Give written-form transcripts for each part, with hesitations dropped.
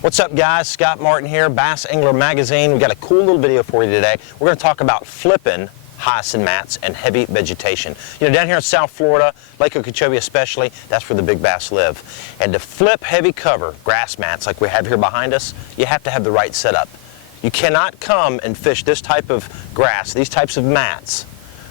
What's up, guys? Scott Martin here, Bass Angler Magazine. We've got a cool little video for you today. We're going to talk about flipping hyacinth mats and heavy vegetation. You know, down here in South Florida, Lake Okeechobee especially, that's where the big bass live. And to flip heavy cover grass mats like we have here behind us, you have to have the right setup. You cannot come and fish this type of grass, these types of mats,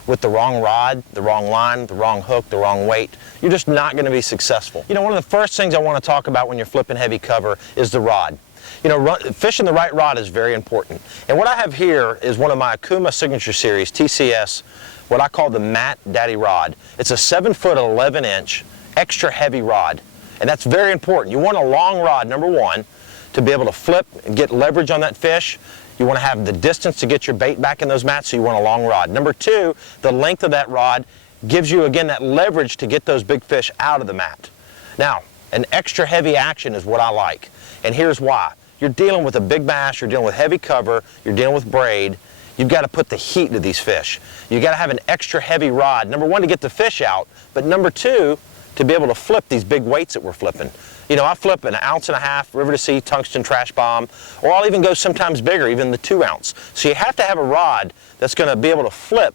with the wrong rod, the wrong line, the wrong hook, the wrong weight. You're just not going to be successful. You know, one of the first things I want to talk about when you're flipping heavy cover is the rod. You know, fishing the right rod is very important. And what I have here is one of my Akuma Signature Series, TCS, what I call the Mat Daddy rod. It's a 7-foot 11-inch extra heavy rod. And that's very important. You want a long rod, number one, to be able to flip and get leverage on that fish. You want to have the distance to get your bait back in those mats, so you want a long rod. Number two, the length of that rod gives you, again, that leverage to get those big fish out of the mat. Now, an extra heavy action is what I like, and here's why. You're dealing with a big bass, you're dealing with heavy cover, you're dealing with braid. You've got to put the heat to these fish. You've got to have an extra heavy rod, number one, to get the fish out, but number two, to be able to flip these big weights that we're flipping. You know, I flip an 1.5 ounce river to sea tungsten trash bomb, or I'll even go sometimes bigger, even the 2 ounce. So you have to have a rod that's going to be able to flip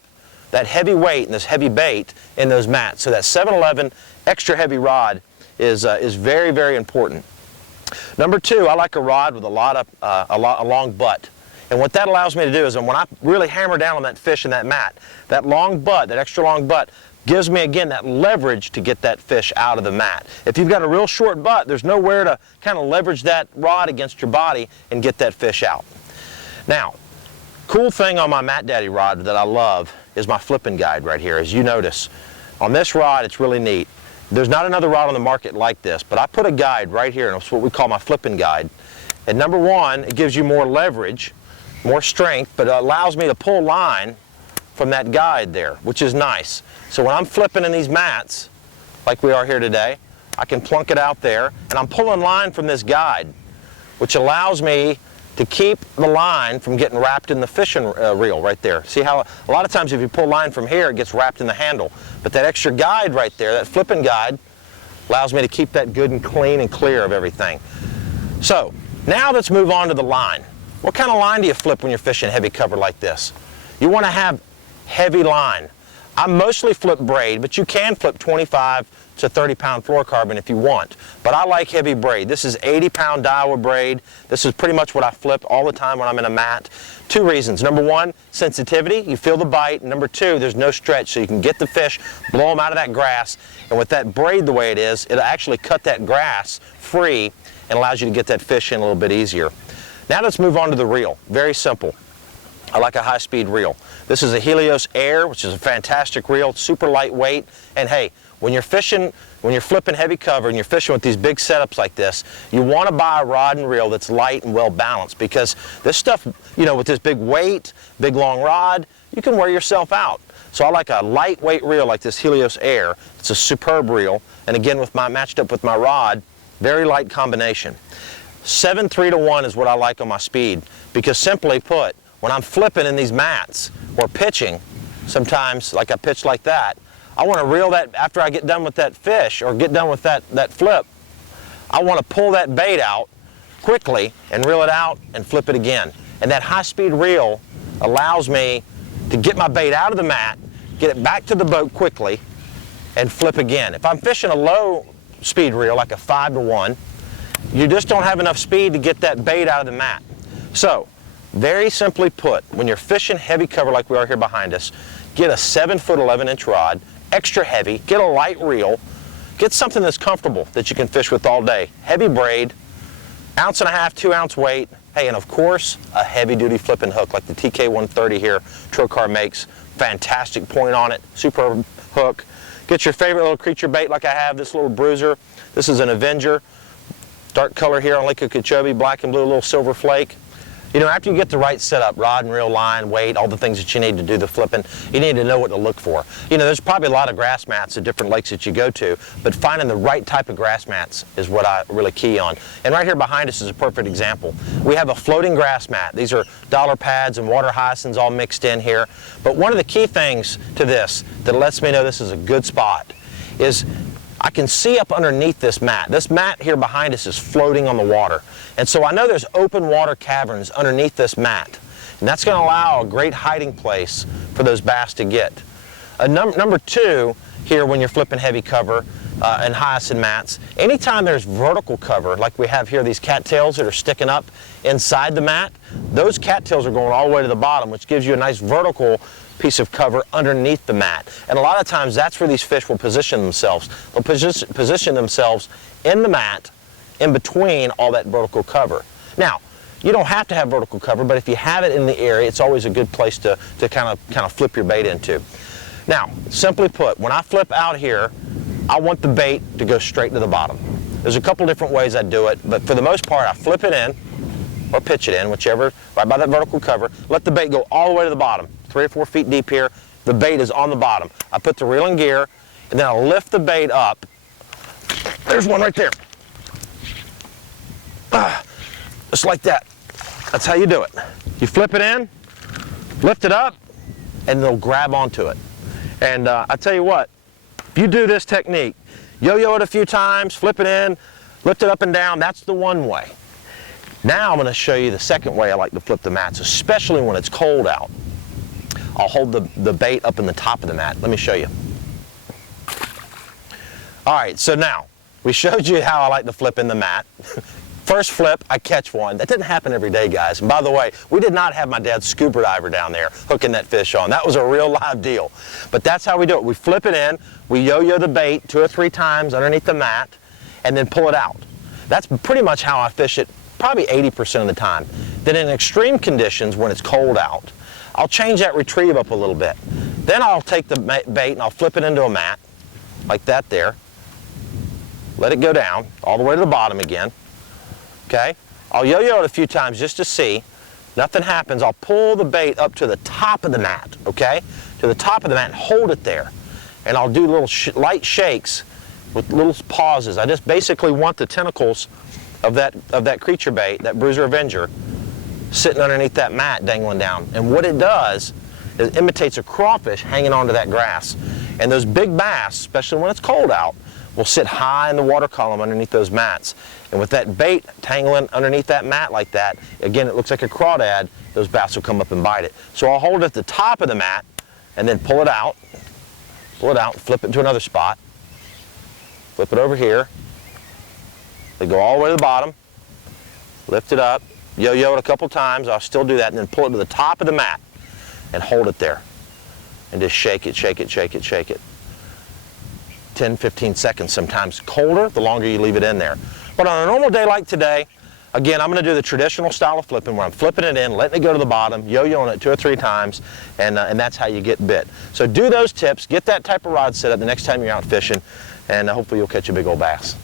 that heavy weight and this heavy bait in those mats. So that 7-11 extra heavy rod is very, very important. Number two, I like a rod with a long butt. And what that allows me to do is when I really hammer down on that fish in that mat, that long butt, that extra long butt, gives me, again, that leverage to get that fish out of the mat. If you've got a real short butt, there's nowhere to kind of leverage that rod against your body and get that fish out. Now, cool thing on my Mat Daddy rod that I love is my flipping guide right here. As you notice, on this rod, it's really neat. There's not another rod on the market like this, but I put a guide right here, and it's what we call my flipping guide. And number one, it gives you more leverage, more strength, but it allows me to pull line from that guide there, which is nice. So when I'm flipping in these mats, like we are here today, I can plunk it out there, and I'm pulling line from this guide, which allows me to keep the line from getting wrapped in the fishing reel right there. See how a lot of times if you pull line from here, it gets wrapped in the handle. But that extra guide right there, that flipping guide, allows me to keep that good and clean and clear of everything. So now let's move on to the line. What kind of line do you flip when you're fishing heavy cover like this? You want to have heavy line. I mostly flip braid, but you can flip 25 to 30-pound fluorocarbon if you want. But I like heavy braid. This is 80-pound Daiwa braid. This is pretty much what I flip all the time when I'm in a mat. Two reasons. Number one, sensitivity. You feel the bite. Number two, there's no stretch, so you can get the fish, blow them out of that grass. And with that braid the way it is, it'll actually cut that grass free and allows you to get that fish in a little bit easier. Now let's move on to the reel. Very simple. I like a high-speed reel. This is a Helios Air, which is a fantastic reel, super lightweight. And hey, when you're fishing, when you're flipping heavy cover and you're fishing with these big setups like this, you want to buy a rod and reel that's light and well balanced, because this stuff, you know, with this big weight, big long rod, you can wear yourself out. So I like a lightweight reel like this Helios Air. It's a superb reel, and again, matched up with my rod, very light combination. 7-3-1 is what I like on my speed, because simply put, when I'm flipping in these mats or pitching, sometimes like I pitch like that, I want to reel that after I get done with that fish or get done with that flip. I want to pull that bait out quickly and reel it out and flip it again. And that high-speed reel allows me to get my bait out of the mat, get it back to the boat quickly, and flip again. If I'm fishing a low-speed reel like a 5-1, you just don't have enough speed to get that bait out of the mat. So, very simply put, when you're fishing heavy cover like we are here behind us, get a 7-foot 11-inch rod, extra heavy, get a light reel, get something that's comfortable that you can fish with all day. Heavy braid, 1.5 ounce, 2 ounce weight, hey, and of course, a heavy-duty flipping hook like the TK130 here Trocar makes. Fantastic point on it, superb hook. Get your favorite little creature bait like I have, this little bruiser. This is an Avenger, dark color here on Lake Okeechobee, black and blue, little silver flake. You know, after you get the right setup, rod and reel, line, weight, all the things that you need to do the flipping, you need to know what to look for. You know, there's probably a lot of grass mats at different lakes that you go to, but finding the right type of grass mats is what I really key on. And right here behind us is a perfect example. We have a floating grass mat. These are dollar pads and water hyacinths all mixed in here. But one of the key things to this that lets me know this is a good spot is I can see up underneath this mat. This mat here behind us is floating on the water. And so I know there's open water caverns underneath this mat. And that's going to allow a great hiding place for those bass to get. Number two here when you're flipping heavy cover and hyacinth mats, anytime there's vertical cover, like we have here, these cattails that are sticking up inside the mat, those cattails are going all the way to the bottom, which gives you a nice vertical piece of cover underneath the mat. And a lot of times that's where these fish will position themselves. They'll position themselves in the mat in between all that vertical cover. Now, you don't have to have vertical cover, but if you have it in the area, it's always a good place to kind of flip your bait into. Now, simply put, when I flip out here, I want the bait to go straight to the bottom. There's a couple different ways I do it, but for the most part, I flip it in, or pitch it in, whichever, right by that vertical cover. Let the bait go all the way to the bottom, 3 or 4 feet deep here. The bait is on the bottom. I put the reel in gear, and then I lift the bait up. There's one right there. Just like that. That's how you do it. You flip it in, lift it up, and they'll grab onto it. And I tell you what, if you do this technique, yo-yo it a few times, flip it in, lift it up and down, that's the one way. Now I'm going to show you the second way I like to flip the mats, especially when it's cold out. I'll hold the bait up in the top of the mat. Let me show you. All right, so now, we showed you how I like to flip in the mat. First flip, I catch one. That didn't happen every day, guys. And by the way, we did not have my dad's scuba diver down there hooking that fish on. That was a real live deal. But that's how we do it. We flip it in, we yo-yo the bait 2 or 3 times underneath the mat, and then pull it out. That's pretty much how I fish it, probably 80% of the time. Then in extreme conditions, when it's cold out, I'll change that retrieve up a little bit. Then I'll take the bait and I'll flip it into a mat, like that there. Let it go down, all the way to the bottom again. Okay, I'll yo-yo it a few times just to see. Nothing happens. I'll pull the bait up to the top of the mat, okay? To the top of the mat and hold it there. And I'll do little light shakes with little pauses. I just basically want the tentacles of that creature bait, that Bruiser Avenger, sitting underneath that mat dangling down. And what it does is it imitates a crawfish hanging onto that grass. And those big bass, especially when it's cold out, will sit high in the water column underneath those mats. And with that bait tangling underneath that mat like that, again, it looks like a crawdad, those bass will come up and bite it. So I'll hold it at the top of the mat and then pull it out, flip it to another spot, flip it over here. They go all the way to the bottom, lift it up, yo-yo it a couple times. I'll still do that, and then pull it to the top of the mat and hold it there. And just shake it, shake it, shake it, shake it. 10, 15 seconds, sometimes colder, the longer you leave it in there. But on a normal day like today, again, I'm going to do the traditional style of flipping where I'm flipping it in, letting it go to the bottom, yo-yoing it 2 or 3 times, and that's how you get bit. So do those tips, get that type of rod set up the next time you're out fishing, and hopefully you'll catch a big old bass.